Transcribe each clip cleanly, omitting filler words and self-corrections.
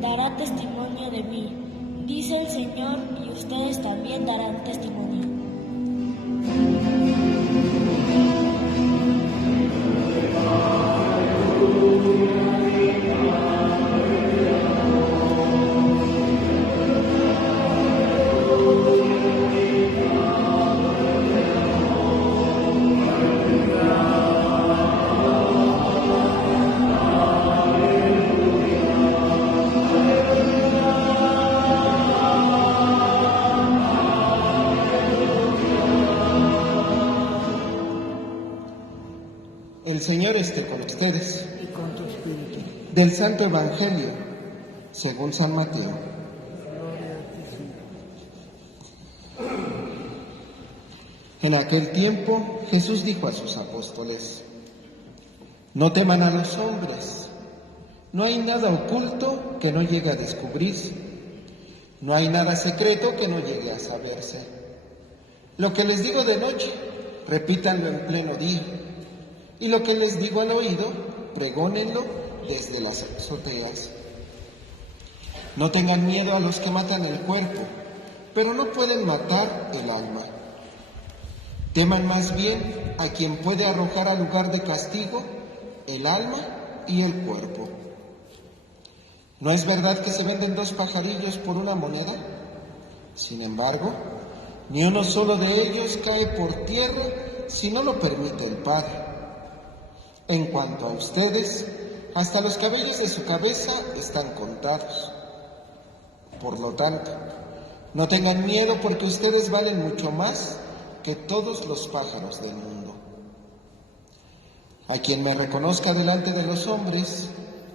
dará testimonio de mí, dice el Señor, y ustedes también darán testimonio. El Señor esté con ustedes. Y con tu espíritu. Del Santo Evangelio, según San Mateo. Gloria a ti, Señor. En aquel tiempo, Jesús dijo a sus apóstoles: No teman a los hombres. No hay nada oculto que no llegue a descubrirse. No hay nada secreto que no llegue a saberse. Lo que les digo de noche, repítanlo en pleno día. Y lo que les digo al oído, pregónenlo desde las azoteas. No tengan miedo a los que matan el cuerpo, pero no pueden matar el alma. Teman más bien a quien puede arrojar al lugar de castigo el alma y el cuerpo. ¿No es verdad que se venden 2 pajarillos por una moneda? Sin embargo, ni uno solo de ellos cae por tierra si no lo permite el Padre. En cuanto a ustedes, hasta los cabellos de su cabeza están contados. Por lo tanto, no tengan miedo porque ustedes valen mucho más que todos los pájaros del mundo. A quien me reconozca delante de los hombres,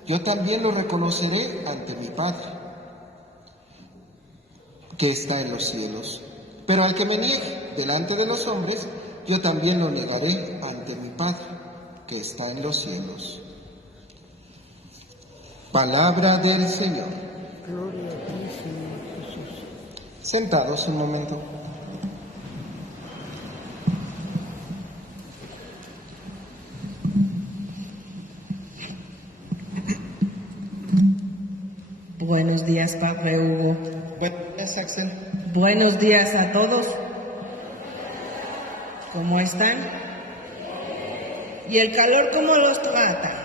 yo también lo reconoceré ante mi Padre, que está en los cielos. Pero al que me niegue delante de los hombres, yo también lo negaré ante mi Padre, que está en los cielos. Palabra del Señor. Gloria a ti, Señor Jesús. Sentados un momento. Buenos días, Padre Hugo. Buenos días, Axel. Buenos días a todos. ¿Cómo están? ¿Y el calor cómo los trata?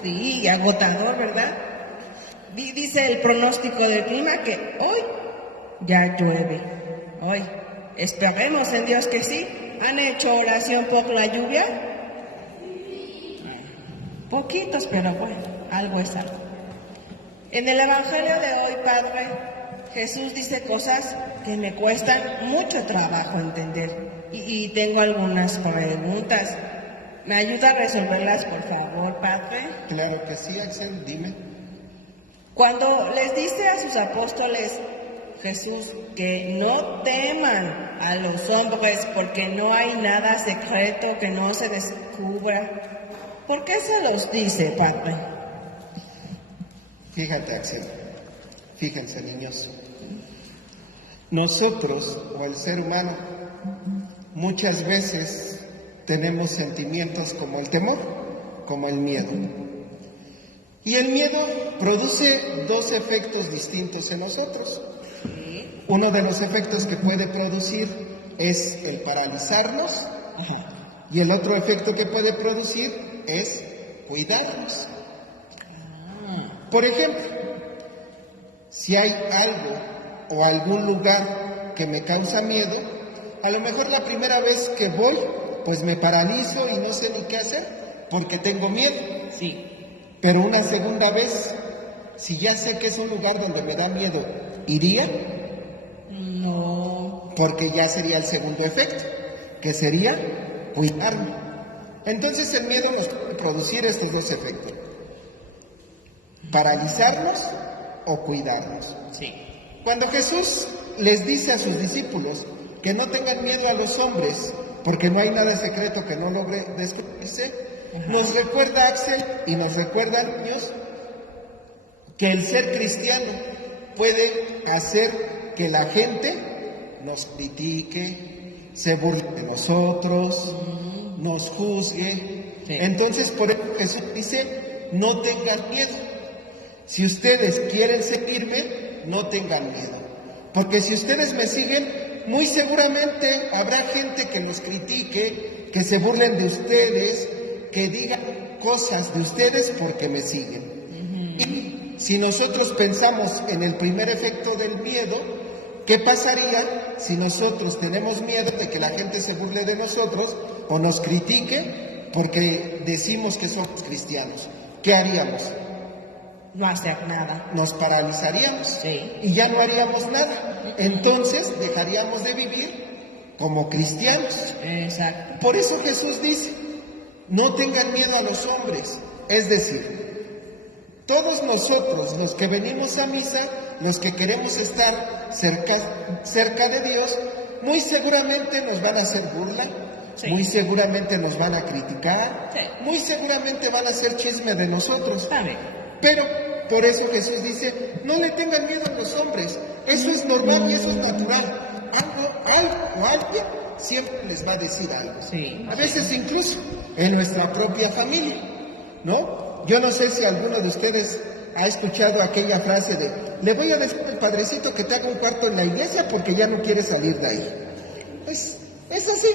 Sí, agotador, ¿verdad? Dice el pronóstico del clima que hoy ya llueve. Hoy, esperemos en Dios que sí. ¿Han hecho oración por la lluvia? Poquitos, pero bueno, algo es algo. En el Evangelio de hoy, Padre, Jesús dice cosas que me cuestan mucho trabajo entender. Y tengo algunas preguntas. ¿Me ayuda a resolverlas, por favor, Padre? Claro que sí, Axel, dime. Cuando les dice a sus apóstoles Jesús que no teman a los hombres porque no hay nada secreto que no se descubra, ¿por qué se los dice, Padre? Fíjate, Axel. Fíjense, niños. Nosotros, o el ser humano, muchas veces tenemos sentimientos como el temor, como el miedo. Y el miedo produce 2 efectos distintos en nosotros. Uno de los efectos que puede producir es el paralizarnos, y el otro efecto que puede producir es cuidarnos. Por ejemplo, si hay algo o algún lugar que me causa miedo, a lo mejor la primera vez que voy, pues me paralizo y no sé ni qué hacer porque tengo miedo. Sí. Pero una segunda vez, si ya sé que es un lugar donde me da miedo, ¿iría? No. Porque ya sería el segundo efecto, que sería cuidarme. Entonces el miedo nos puede producir estos 2 efectos: paralizarnos o cuidarnos. Sí. Cuando Jesús les dice a sus discípulos que no tengan miedo a los hombres, porque no hay nada secreto que no logre descubrirse, nos recuerda, Axel, y nos recuerda, niños, que el ser cristiano puede hacer que la gente nos critique, se burle de nosotros, nos juzgue. Sí. Entonces, por eso Jesús dice, no tengan miedo. Si ustedes quieren seguirme, no tengan miedo. Porque si ustedes me siguen, muy seguramente habrá gente que los critique, que se burlen de ustedes, que digan cosas de ustedes porque me siguen. Y si nosotros pensamos en el primer efecto del miedo, ¿qué pasaría si nosotros tenemos miedo de que la gente se burle de nosotros o nos critique porque decimos que somos cristianos? ¿Qué haríamos? No hacer nada. Nos paralizaríamos Sí. y ya no haríamos nada. Entonces dejaríamos de vivir como cristianos. Exacto. Por eso Jesús dice, no tengan miedo a los hombres. Es decir, todos nosotros, los que venimos a misa, los que queremos estar cerca de Dios, muy seguramente nos van a hacer burla, Sí. muy seguramente nos van a criticar, Sí. muy seguramente van a hacer chisme de nosotros. También. Pero por eso Jesús dice, no le tengan miedo a los hombres, eso es normal y eso es natural. Algo o alguien siempre les va a decir algo. Sí. A veces incluso en nuestra propia familia, ¿no? Yo no sé si alguno de ustedes ha escuchado aquella frase de, le voy a decir al padrecito que te haga un cuarto en la iglesia porque ya no quiere salir de ahí. Es así,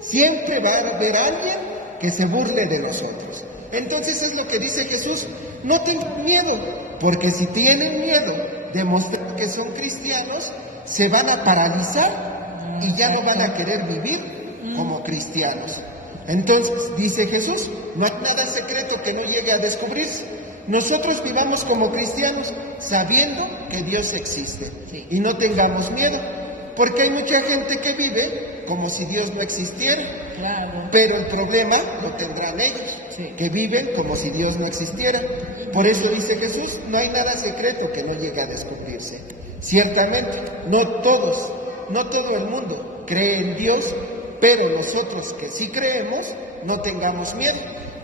siempre va a haber alguien que se burle de nosotros. Entonces es lo que dice Jesús, no tengan miedo, porque si tienen miedo de mostrar que son cristianos, se van a paralizar y ya no van a querer vivir como cristianos. Entonces, dice Jesús, no hay nada secreto que no llegue a descubrirse. Nosotros vivamos como cristianos sabiendo que Dios existe Sí. y no tengamos miedo, porque hay mucha gente que vive como si Dios no existiera. Claro. Pero el problema lo tendrán ellos, Sí. que viven como si Dios no existiera. Por eso dice Jesús, no hay nada secreto que no llegue a descubrirse. Ciertamente, no todo el mundo cree en Dios, pero nosotros que sí creemos, no tengamos miedo,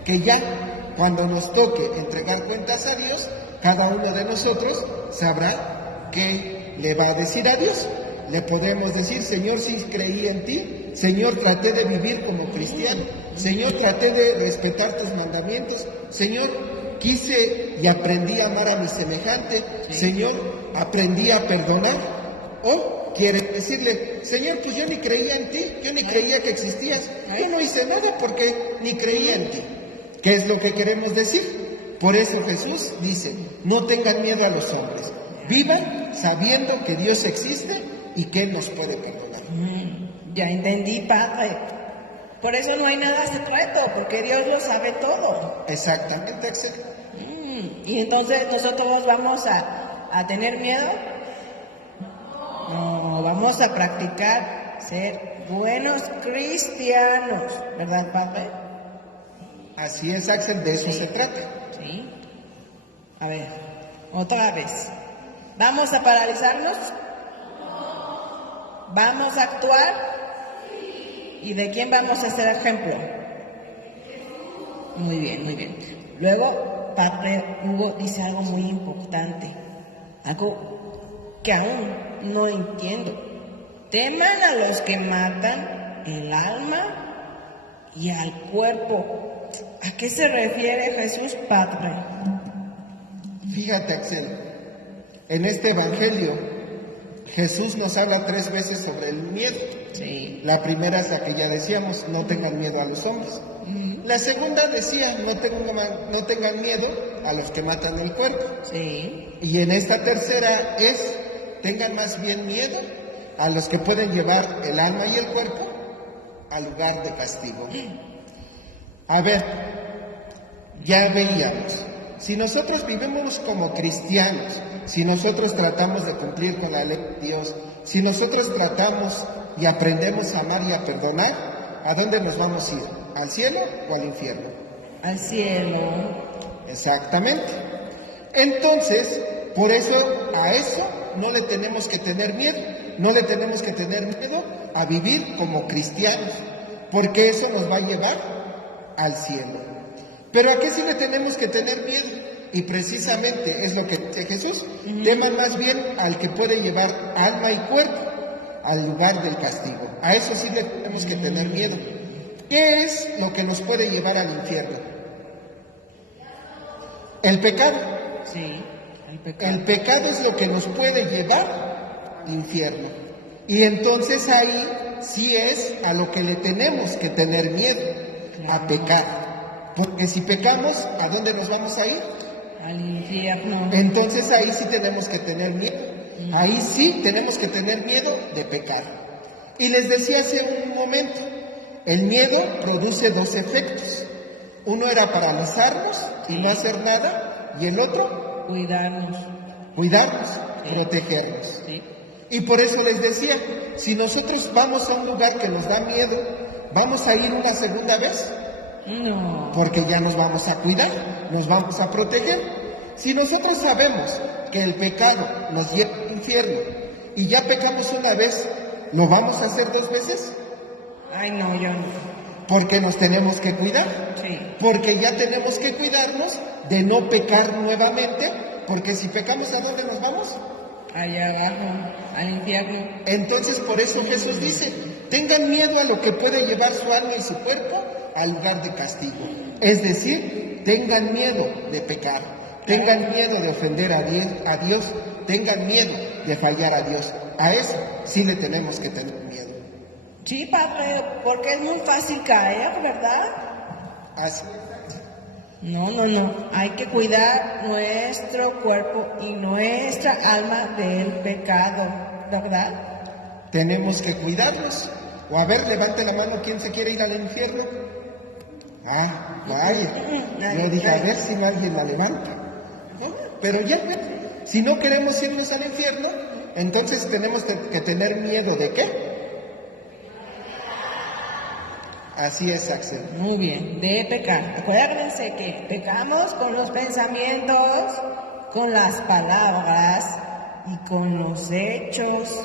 que ya cuando nos toque entregar cuentas a Dios, cada uno de nosotros sabrá qué le va a decir a Dios. Le podemos decir, Señor, sí creí en ti, Señor, traté de vivir como cristiano, Señor, traté de respetar tus mandamientos, Señor, quise y aprendí a amar a mi semejante, Señor, aprendí a perdonar. O quiere decirle, Señor, pues yo ni creía en ti, yo ni creía que existías, yo no hice nada porque ni creía en ti. ¿Qué es lo que queremos decir? Por eso Jesús dice, no tengan miedo a los hombres, vivan sabiendo que Dios existe y que Él nos puede perdonar. Ya entendí, Padre. Por eso no hay nada secreto, porque Dios lo sabe todo. Exactamente, Axel. Y entonces nosotros vamos a tener miedo. No, vamos a practicar ser buenos cristianos, ¿verdad, Padre? Así es, Axel, de eso se trata. Sí. A ver, otra vez. ¿Vamos a paralizarnos? ¿Vamos a actuar? ¿Y de quién vamos a ser ejemplo? Muy bien, muy bien. Luego, Padre Hugo dice algo muy importante, algo que aún no entiendo. Teman a los que matan el alma y al cuerpo. ¿A qué se refiere Jesús, Padre? Fíjate, Axel, en este evangelio Jesús nos habla 3 veces sobre el miedo. Sí. La primera es la que ya decíamos, no tengan miedo a los hombres. La segunda decía, no tengan miedo a los que matan el cuerpo. Sí. Y en esta tercera es, tengan más bien miedo a los que pueden llevar el alma y el cuerpo al lugar de castigo. A ver, ya veíamos, si nosotros vivimos como cristianos, si nosotros tratamos de cumplir con la ley de Dios, si nosotros tratamos y aprendemos a amar y a perdonar, ¿a dónde nos vamos a ir? ¿Al cielo o al infierno? Al cielo. Exactamente. Entonces, por eso, a eso no le tenemos que tener miedo, no le tenemos que tener miedo a vivir como cristianos, porque eso nos va a llevar al cielo. Pero ¿a qué sí le tenemos que tener miedo? Y precisamente es lo que dice Jesús, teman más bien al que puede llevar alma y cuerpo al lugar del castigo. A eso sí le tenemos que tener miedo. ¿Qué es lo que nos puede llevar al infierno? El pecado. Sí. El pecado es lo que nos puede llevar al infierno. Y entonces ahí sí es a lo que le tenemos que tener miedo, a pecar. Porque si pecamos, ¿a dónde nos vamos a ir? Al infierno. Entonces ahí sí tenemos que tener miedo. Ahí sí tenemos que tener miedo de pecar. Y les decía hace un momento, el miedo produce dos efectos. Uno era paralizarnos y no hacer nada, y el otro, Cuidarnos. protegernos. Sí. Y por eso les decía, si nosotros vamos a un lugar que nos da miedo, ¿vamos a ir una segunda vez? No. Porque ya nos vamos a cuidar, nos vamos a proteger. Si nosotros sabemos que el pecado nos lleva al infierno y ya pecamos una vez, ¿lo vamos a hacer dos veces? Ay, no, yo no. Porque nos tenemos que cuidar. Sí. Porque ya tenemos que cuidarnos de no pecar nuevamente, porque si pecamos, ¿a dónde nos vamos? Allá abajo, al infierno. Entonces por eso Jesús dice, tengan miedo a lo que puede llevar su alma y su cuerpo al lugar de castigo. Es decir, tengan miedo de pecar, tengan miedo de ofender a Dios, tengan miedo de fallar a Dios. A eso sí le tenemos que tener miedo. Sí, padre, porque es muy fácil caer, ¿verdad? Así. No, no, no. Hay que cuidar nuestro cuerpo y nuestra alma del pecado, ¿verdad? Tenemos que cuidarnos. O a ver, levante la mano, ¿quién se quiere ir al infierno? Ah, vaya. Yo dije, a ver si alguien la levanta. ¿No? Pero ya, si no queremos irnos al infierno, entonces tenemos que tener miedo ¿de qué? Así es, Axel. Muy bien, de pecar. Acuérdense que pecamos con los pensamientos, con las palabras y con los hechos.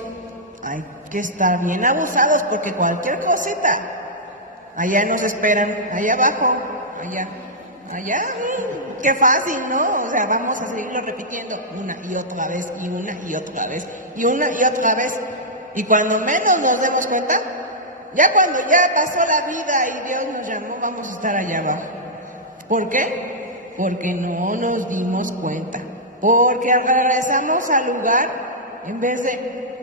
Hay que estar bien abusados porque cualquier cosita, allá nos esperan, allá abajo, allá, qué fácil, ¿no? O sea, vamos a seguirlo repitiendo una y otra vez, y una y otra vez, y una y otra vez. Y cuando menos nos demos cuenta, ya cuando ya pasó la vida y Dios nos llamó, vamos a estar allá abajo. ¿Por qué? Porque no nos dimos cuenta. Porque regresamos al lugar, en vez de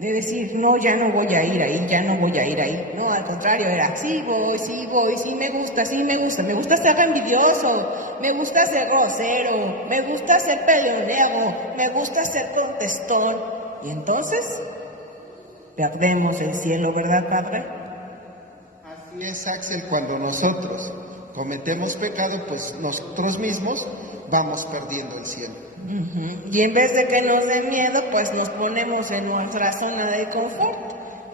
decir, no, ya no voy a ir ahí, ya no voy a ir ahí. No, al contrario, era, sí voy, sí me gusta ser envidioso, me gusta ser grosero, me gusta ser peleonero, me gusta ser contestón. Y entonces perdemos el cielo, ¿verdad, Padre? Así es, Axel, cuando nosotros cometemos pecado, pues nosotros mismos vamos perdiendo el cielo. Y en vez de que nos dé miedo, pues nos ponemos en nuestra zona de confort.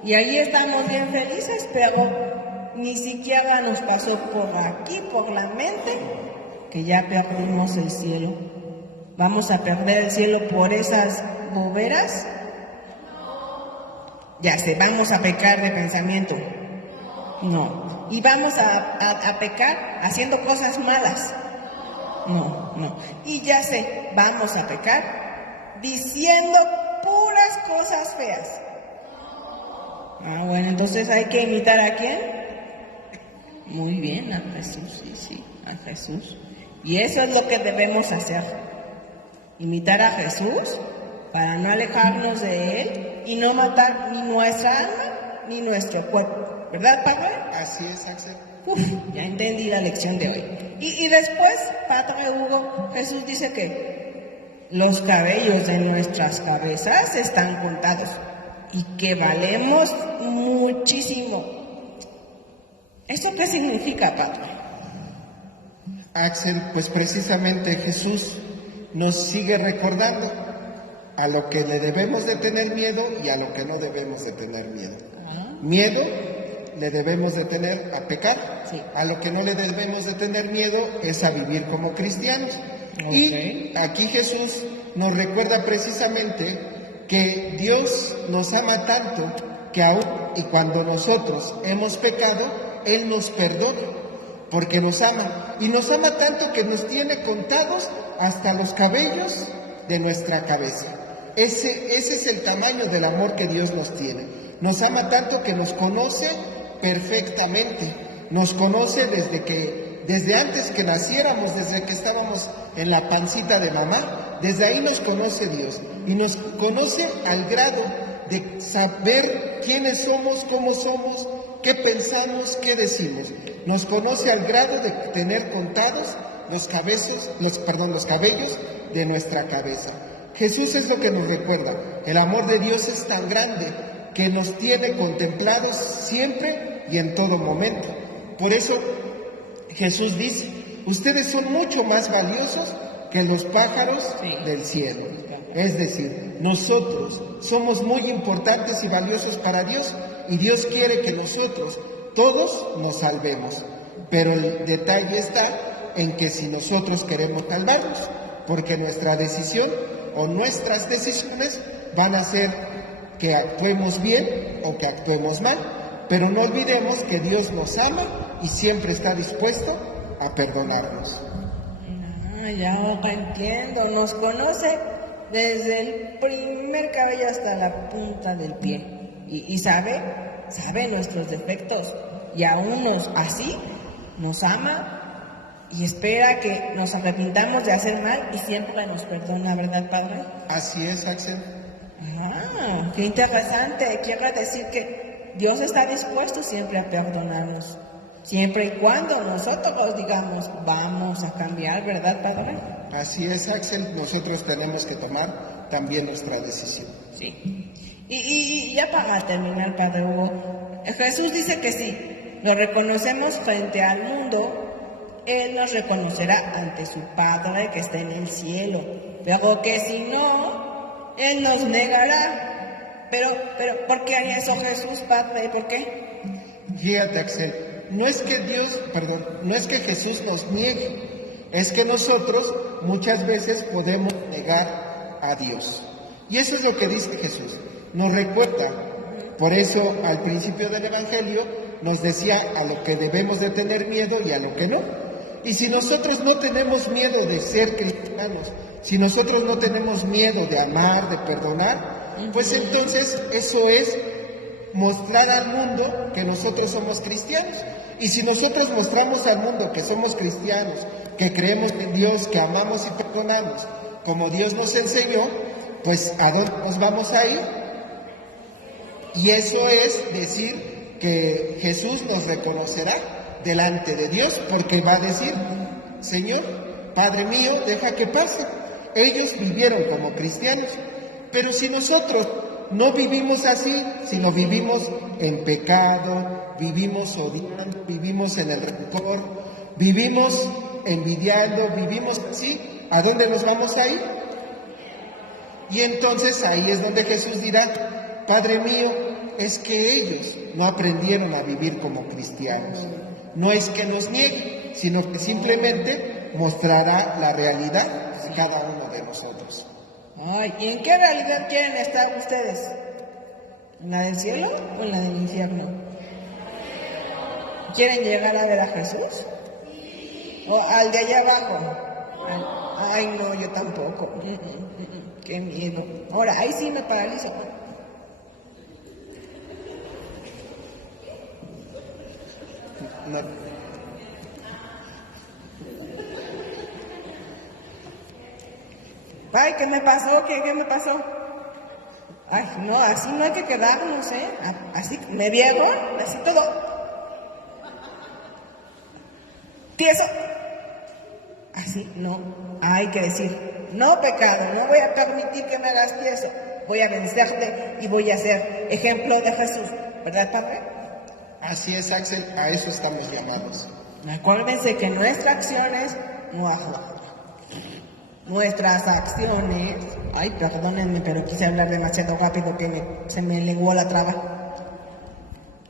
Y ahí estamos bien felices, pero ni siquiera nos pasó por aquí, por la mente, que ya perdimos el cielo. ¿Vamos a perder el cielo por esas boberas? Ya sé, vamos a pecar de pensamiento. No. ¿Y vamos a pecar haciendo cosas malas? No. Y ya sé, vamos a pecar diciendo puras cosas feas. Ah, bueno, entonces hay que imitar ¿a quién? Muy bien, a Jesús, sí, a Jesús. Y eso es lo que debemos hacer. Imitar a Jesús para no alejarnos de Él y no matar ni nuestra alma ni nuestro cuerpo. ¿Verdad, Padre? Así es, Axel. Ya entendí la lección de hoy. Y después, Padre Hugo, Jesús dice que los cabellos de nuestras cabezas están contados y que valemos muchísimo. ¿Eso qué significa, Padre? Axel, pues precisamente Jesús nos sigue recordando a lo que le debemos de tener miedo y a lo que no debemos de tener miedo. Miedo le debemos de tener a pecar. Sí. A lo que no le debemos de tener miedo es a vivir como cristianos. Y aquí Jesús nos recuerda precisamente que Dios nos ama tanto que aún y cuando nosotros hemos pecado, Él nos perdona porque nos ama. Y nos ama tanto que nos tiene contados hasta los cabellos de nuestra cabeza. Ese es el tamaño del amor que Dios nos tiene. Nos ama tanto que nos conoce perfectamente. Nos conoce desde antes que naciéramos, desde que estábamos en la pancita de mamá. Desde ahí nos conoce Dios y nos conoce al grado de saber quiénes somos, cómo somos, qué pensamos, qué decimos. Nos conoce al grado de tener contados los cabellos de nuestra cabeza. Jesús es lo que nos recuerda. El amor de Dios es tan grande que nos tiene contemplados siempre y en todo momento. Por eso Jesús dice, ustedes son mucho más valiosos que los pájaros del cielo. Es decir, nosotros somos muy importantes y valiosos para Dios y Dios quiere que nosotros todos nos salvemos. Pero el detalle está en que si nosotros queremos salvarnos, porque nuestra decisión o nuestras decisiones van a hacer que actuemos bien o que actuemos mal, pero no olvidemos que Dios nos ama y siempre está dispuesto a perdonarnos. Ya ahora entiendo, nos conoce desde el primer cabello hasta la punta del pie y sabe nuestros defectos y aún así nos ama y espera que nos arrepintamos de hacer mal y siempre nos perdona, ¿verdad, Padre? Así es, Axel. Qué interesante. Quiere decir que Dios está dispuesto siempre a perdonarnos, siempre y cuando nosotros digamos, vamos a cambiar, ¿verdad, Padre? Así es, Axel. Nosotros tenemos que tomar también nuestra decisión. Sí. Y ya para terminar, Padre Hugo, Jesús dice que sí, lo reconocemos frente al mundo, Él nos reconocerá ante su Padre que está en el cielo, pero que si no, Él nos negará. Pero, ¿por qué haría eso Jesús, Padre? ¿Por qué? Fíjate, Axel, no es que Jesús nos niegue, es que nosotros muchas veces podemos negar a Dios. Y eso es lo que dice Jesús, nos recuerda. Por eso al principio del Evangelio nos decía a lo que debemos de tener miedo y a lo que no. Y si nosotros no tenemos miedo de ser cristianos, si nosotros no tenemos miedo de amar, de perdonar, pues entonces eso es mostrar al mundo que nosotros somos cristianos. Y si nosotros mostramos al mundo que somos cristianos, que creemos en Dios, que amamos y perdonamos, como Dios nos enseñó, pues ¿a dónde nos vamos a ir? Y eso es decir que Jesús nos reconocerá delante de Dios, porque va a decir, Señor, Padre mío, deja que pase. Ellos vivieron como cristianos, pero si nosotros no vivimos así, sino vivimos en pecado, vivimos odiando, vivimos en el rencor, vivimos envidiando, vivimos así, ¿a dónde nos vamos a ir? Y entonces ahí es donde Jesús dirá, Padre mío, es que ellos no aprendieron a vivir como cristianos. No es que nos niegue, sino que simplemente mostrará la realidad de cada uno de nosotros. Ay, ¿y en qué realidad quieren estar ustedes? ¿En la del cielo o en la del infierno? ¿Quieren llegar a ver a Jesús? ¿O al de allá abajo? Ay, no, yo tampoco. Qué miedo. Ahora, ahí sí me paralizo. No. Ay, ¿qué me pasó? ¿Qué me pasó? Ay, no, así no hay que quedarnos, ¿eh? Así, me vieron, así todo. Tieso. Así, no. Hay que decir, no pecado, no voy a permitir que me hagas tieso. Voy a vencerte y voy a ser ejemplo de Jesús. ¿Verdad, Padre? Así es, Axel, a eso estamos llamados. Acuérdense que nuestras acciones no aflojan. Nuestras acciones, ay, perdónenme, pero quise hablar demasiado rápido que se me lenguó la traba.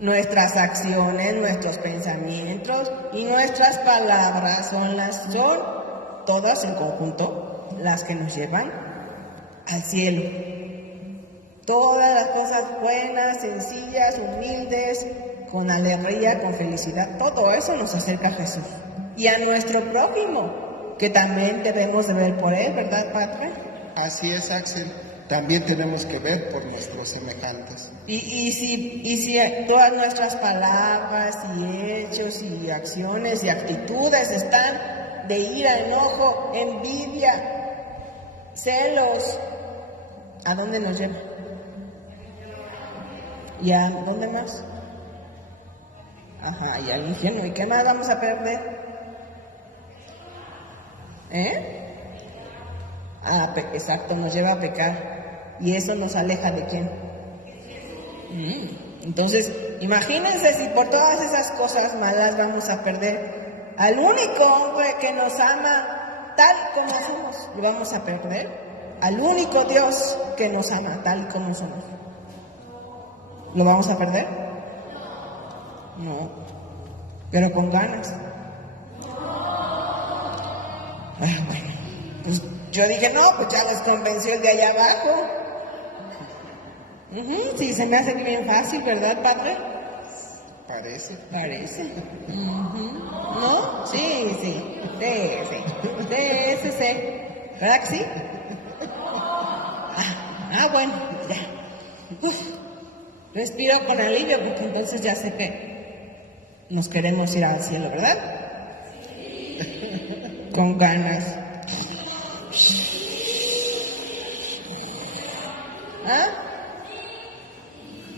Nuestras acciones, nuestros pensamientos y nuestras palabras son todas en conjunto las que nos llevan al cielo. Todas las cosas buenas, sencillas, humildes, con alegría, con felicidad, todo eso nos acerca a Jesús y a nuestro prójimo, que también debemos de ver por él, ¿verdad, Padre? Así es, Axel. También tenemos que ver por nuestros semejantes. Y si todas nuestras palabras y hechos y acciones y actitudes están de ira, enojo, envidia, celos, ¿a dónde nos lleva? ¿Y a dónde más? Ajá, y al infierno. ¿Y qué más vamos a perder? Exacto, nos lleva a pecar. Y eso nos aleja de quién. Entonces, imagínense si por todas esas cosas malas vamos a perder al único hombre que nos ama tal como somos. ¿Lo vamos a perder? Al único Dios que nos ama tal como somos. ¿Lo vamos a perder? No, pero con ganas. Bueno, pues yo dije, no, pues ya les convenció el de allá abajo. Sí, se me hace bien fácil, ¿verdad, padre? Parece. ¿No? Sí. ¿Verdad que sí? Bueno, ya. Respiro con alivio porque entonces ya sé que nos queremos ir al cielo, ¿verdad? Con ganas.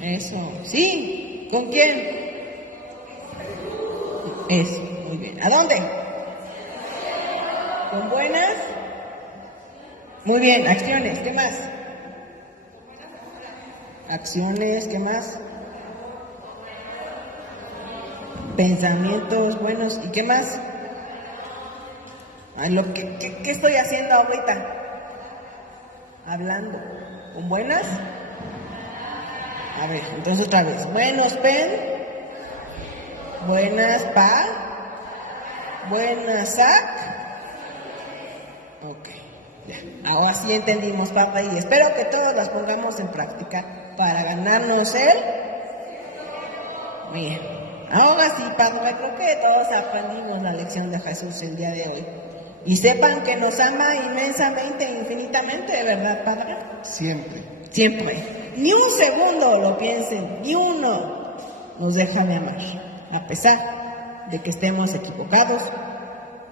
Eso, sí. ¿Con quién? Eso, muy bien. ¿A dónde? ¿Con buenas? Muy bien, acciones, ¿qué más? Acciones, ¿qué más? Pensamientos buenos, ¿y qué más? ¿Qué estoy haciendo ahorita? Hablando. ¿Con buenas? A ver, entonces otra vez. Buenos buenas buenas sac. Ok, ya. Ahora sí entendimos, papá, y espero que todos las pongamos en práctica para ganarnos el... Bien. Ahora sí, padre, creo que todos aprendimos la lección de Jesús el día de hoy. Y sepan que nos ama inmensamente, infinitamente, ¿verdad, padre? Siempre. Ni un segundo lo piensen, ni uno nos deja de amar. A pesar de que estemos equivocados,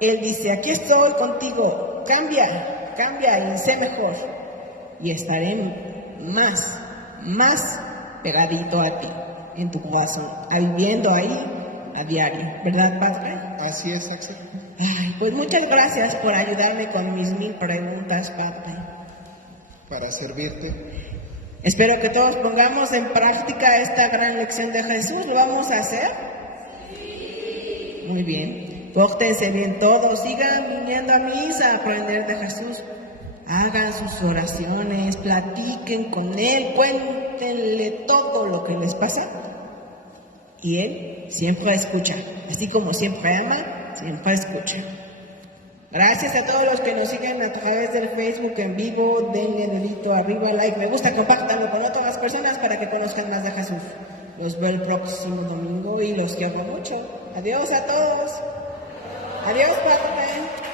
Él dice, aquí estoy contigo, cambia y sé mejor. Y estaré más pegadito a ti, en tu corazón, viviendo ahí a diario, ¿verdad, padre? Así es, Axel. Pues muchas gracias por ayudarme con mis 1000 preguntas, padre. Para servirte. Espero que todos pongamos en práctica esta gran lección de Jesús. ¿Lo vamos a hacer? Muy bien. Pórtense bien todos. Sigan viniendo a misa a aprender de Jesús. Hagan sus oraciones, platiquen con Él, cuéntenle todo lo que les pasa. Y Él siempre escucha. Así como siempre ama, siempre escucha. Gracias a todos los que nos siguen a través del Facebook en vivo. Denle dedito arriba, like, me gusta, compártanlo con otras personas para que conozcan más de Jesús. Los veo el próximo domingo y los quiero mucho. Adiós a todos. Adiós, Padre.